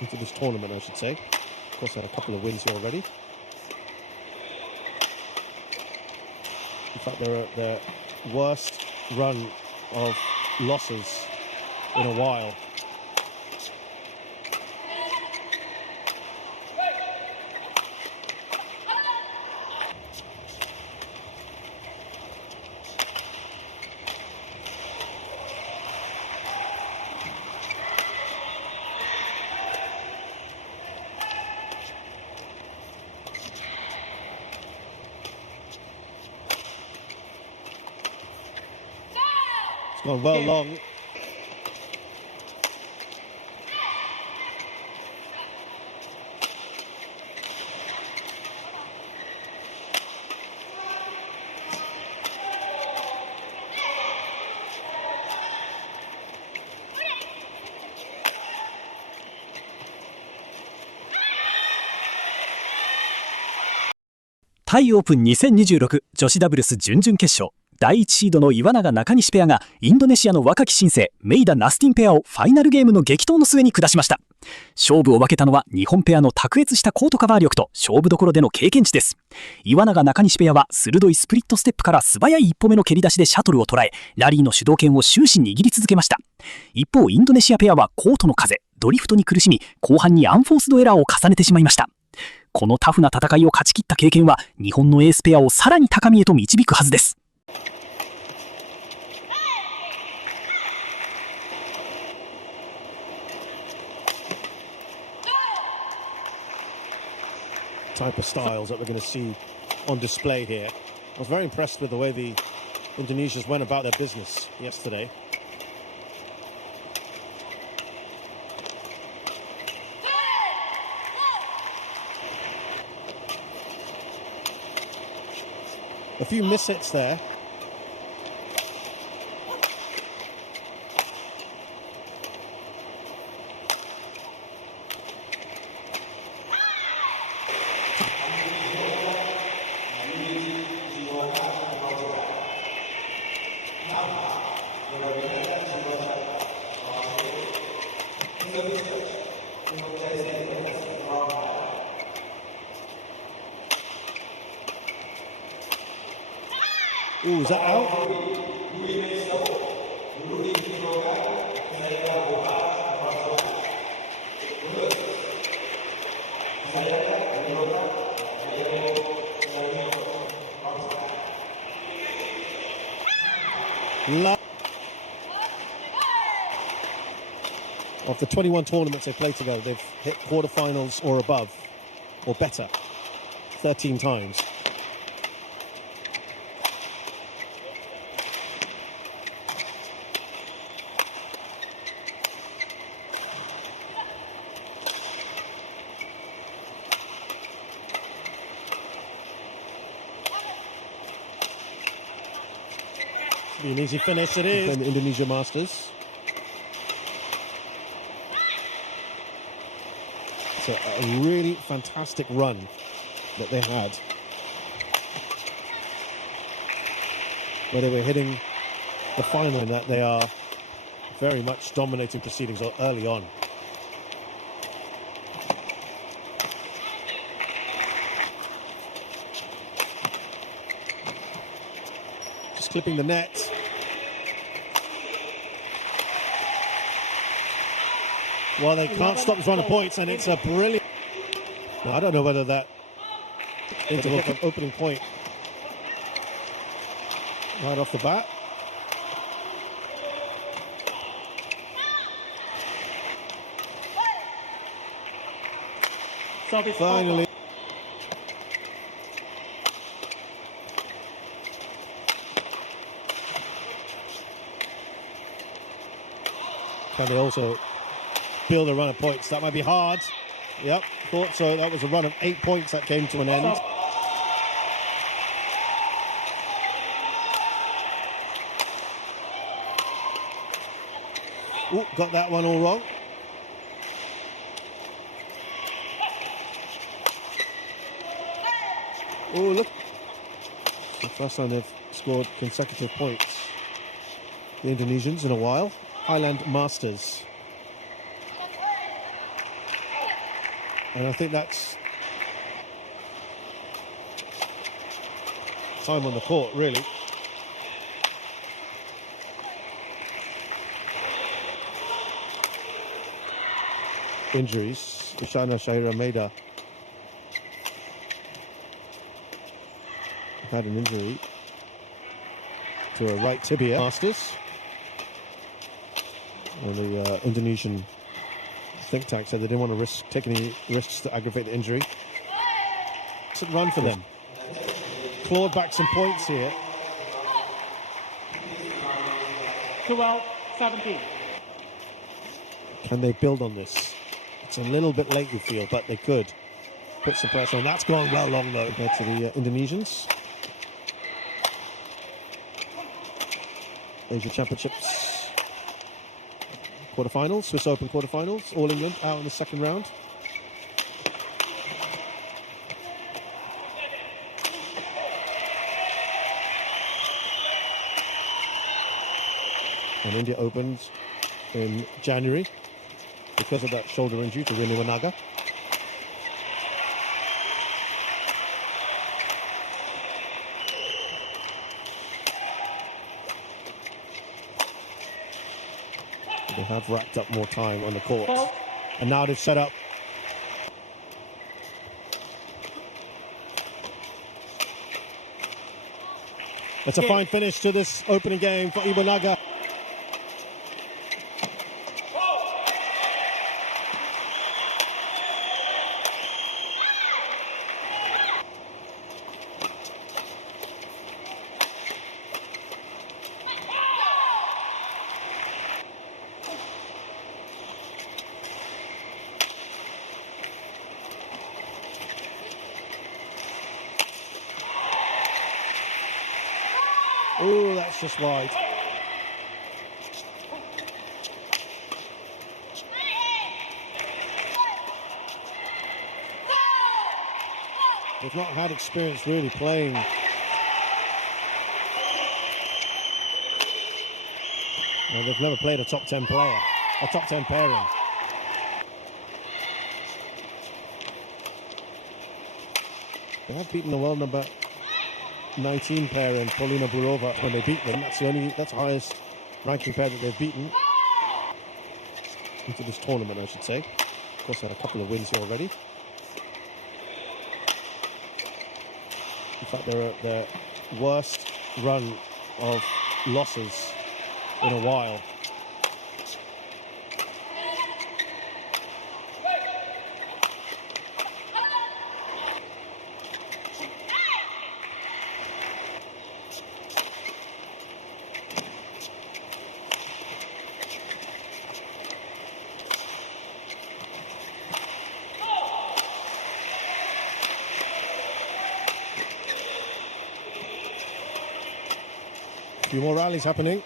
into this tournament, I should say. Of course, had a couple of wins here already. In fact, they're their worst run of losses in a while. Gone well long.タイオープン2026女子ダブルス準々決勝、第1シードの岩永中西ペアがインドネシアの若き新星メイダ・ナスティンペアをファイナルゲームの激闘の末に下しました。勝負を分けたのは日本ペアの卓越したコートカバー力と勝負どころでの経験値です。岩永中西ペアは鋭いスプリットステップから素早い一歩目の蹴り出しでシャトルを捉え、ラリーの主導権を終始握り続けました。一方インドネシアペアはコートの風、ドリフトに苦しみ、後半にアンフォースドエラーを重ねてしまいました。このタフな戦いを勝ち切った経験は日本のエースペアをさらに高みへと導くはずです。Type of styles that we're going to see on display here. I was very impressed with the way the Indonesians went about their business yesterday. A few mishits there. Ooh, is that out? Of the 21 tournaments they've played together, they've hit quarterfinals or above, or better, 13 times. Be an easy finish, it is. From the Indonesia Masters. It's a really fantastic run that they had, where they were hitting the final, and that they are very much dominating proceedings early on. Just clipping the net. Well, they can't stop this run of points, and it's a brilliant... Now, I don't know whether that interval opening point right off the bat. Finally. Can they also build a run of points? That might be hard. Yep, thought so. That was a run of 8 points that came to an end. Ooh, got that one all wrong. Oh, look. It's the first time they've scored consecutive points, the Indonesians, in a while. Highland Masters. And I think that's time on the court, really. Injuries. Ishana, Shahira, Meida had an injury to a right tibia. Masters. And the Indonesian think tank said they didn't want to take any risks to aggravate the injury. It's a run for them. Clawed back some points here. 12-17. Can they build on this? It's a little bit late, you feel, but they could put some pressure on. That's gone well long, though, compared to the Indonesians. Asia Championships quarterfinals, Swiss Open quarterfinals, All England out in the second round. And India opened in January because of that shoulder injury to Iwanaga. They have racked up more time on the court. And now they've set up. It's a fine finish to this opening game for Iwanaga. Oh, that's just wide. They've not had experience really playing. No, they've never played a top 10 player, a top 10 pairing. They have beaten the world number 19 pair in Paulina Burova when they beat them. That's the highest ranking pair that they've beaten into this tournament, I should say. Of course, they had a couple of wins here already. In fact, they're at their worst run of losses in a while. A few more rallies happening.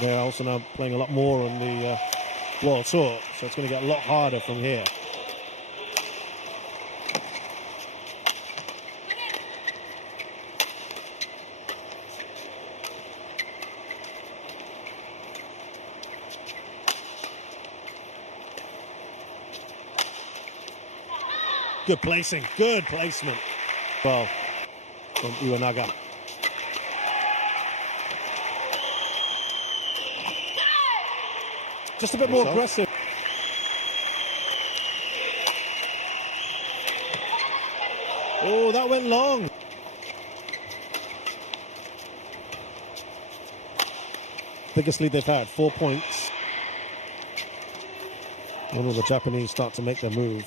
They're also now playing a lot more on the World Tour, so it's going to get a lot harder from here. Good placing, good placement. Well, from Iwanaga. Just a bit more aggressive. Oh, that went long. Biggest lead they've had, 4 points. When will the Japanese start to make their move?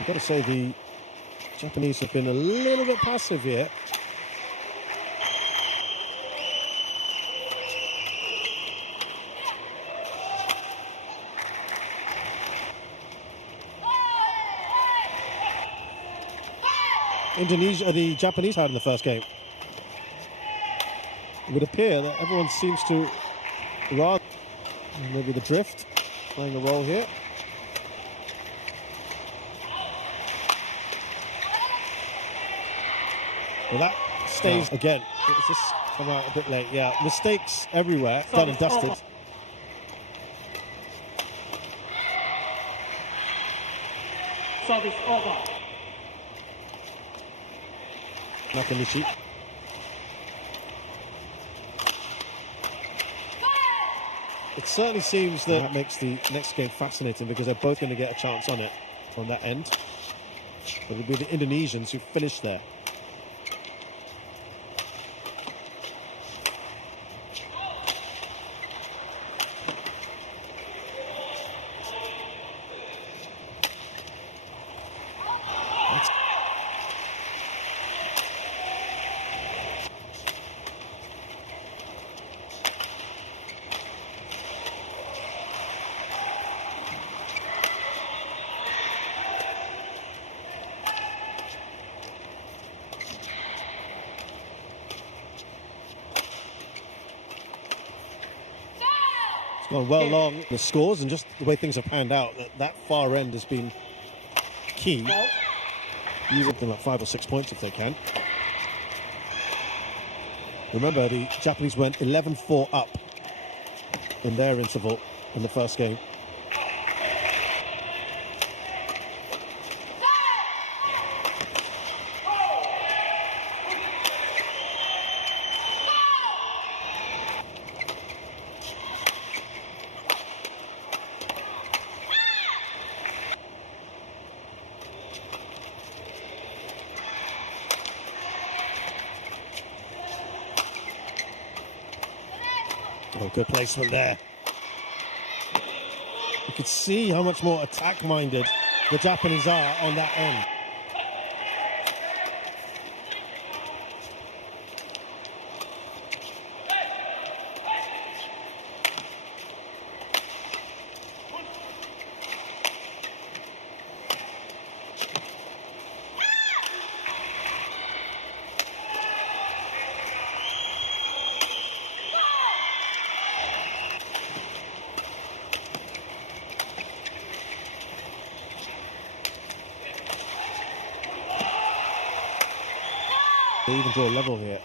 I've got to say the Japanese have been a little bit passive here. Indonesia or the Japanese had in the first game. It would appear that everyone seems to rather maybe the drift playing a role here. Well, that stays again. It's just come out a bit late. Yeah, mistakes everywhere. Done and dusted. Service over. Nakanishi. It certainly seems that makes the next game fascinating because they're both going to get a chance on it on that end. But it'll be the Indonesians who finish there. Gone well long the scores and just the way things have panned out, that far end has been key. Use something like 5 or 6 points if they can. Remember, the Japanese went 11-4 up in their interval in the first game. Oh, good placement there. You could see how much more attack-minded the Japanese are on that end. They even draw a level here.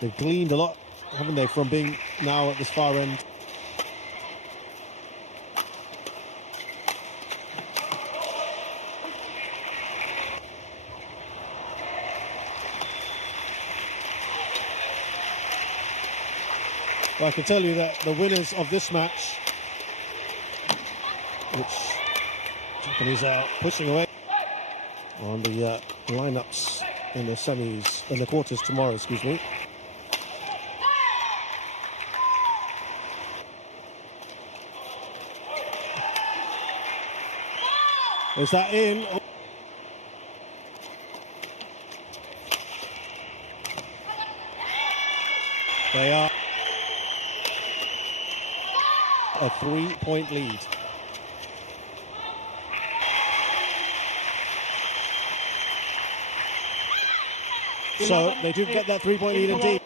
They've gleaned a lot, haven't they, from being now at this far end. Well, I can tell you that the winners of this match, which Japanese are pushing away on the lineups in the semis, in the quarters tomorrow, excuse me. Is that in? They are a 3-point lead. So they do get that 3-point lead indeed.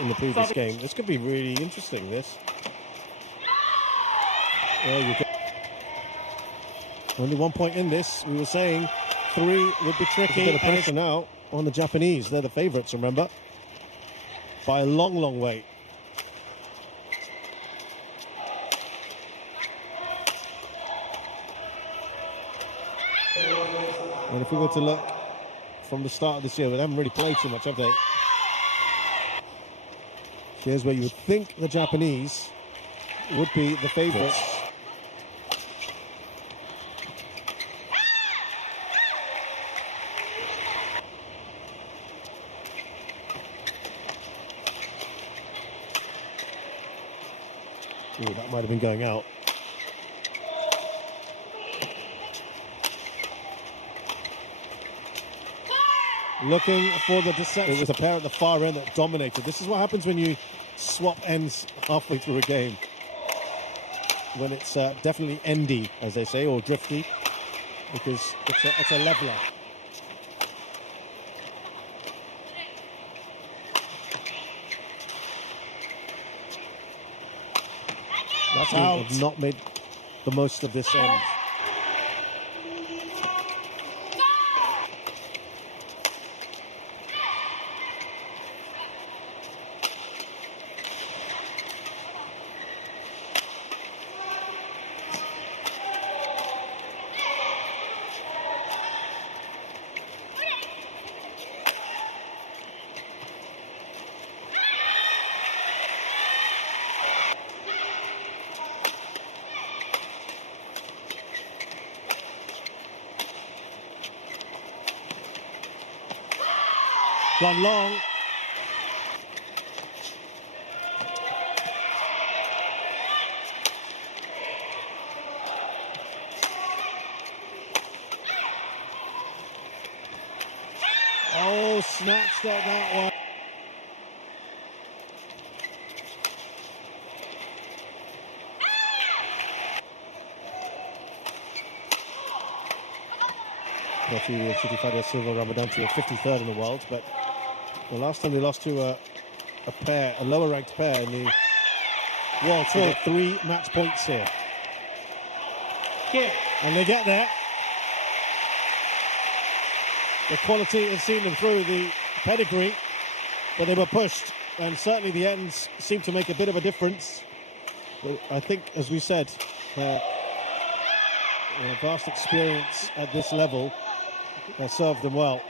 In the previous game. This could be really interesting, this. There you go. Only 1 point in this. We were saying 3 would be tricky. A bit of pressure now on the Japanese. They're the favourites, remember? By a long, long way. And if we were to look from the start of this year, they haven't really played too much, have they? Here's where you would think the Japanese would be the favourites. Ooh, that might have been going out. Looking for the deception. It was a pair at the far end that dominated. This is what happens when you swap ends halfway through a game. when it's definitely endy, as they say, or drifty, because it's a leveler. That's how have not made the most of this end. Gone long. Oh, snatched at that one. Portugal City Fighter Silva Ramadanti are 53rd in the world, but the last time they lost to a lower ranked pair in the world tour, 3 match points here. And they get there. The quality has seen them through, the pedigree, but they were pushed, and certainly the ends seem to make a bit of a difference. But I think, as we said, vast experience at this level has served them well.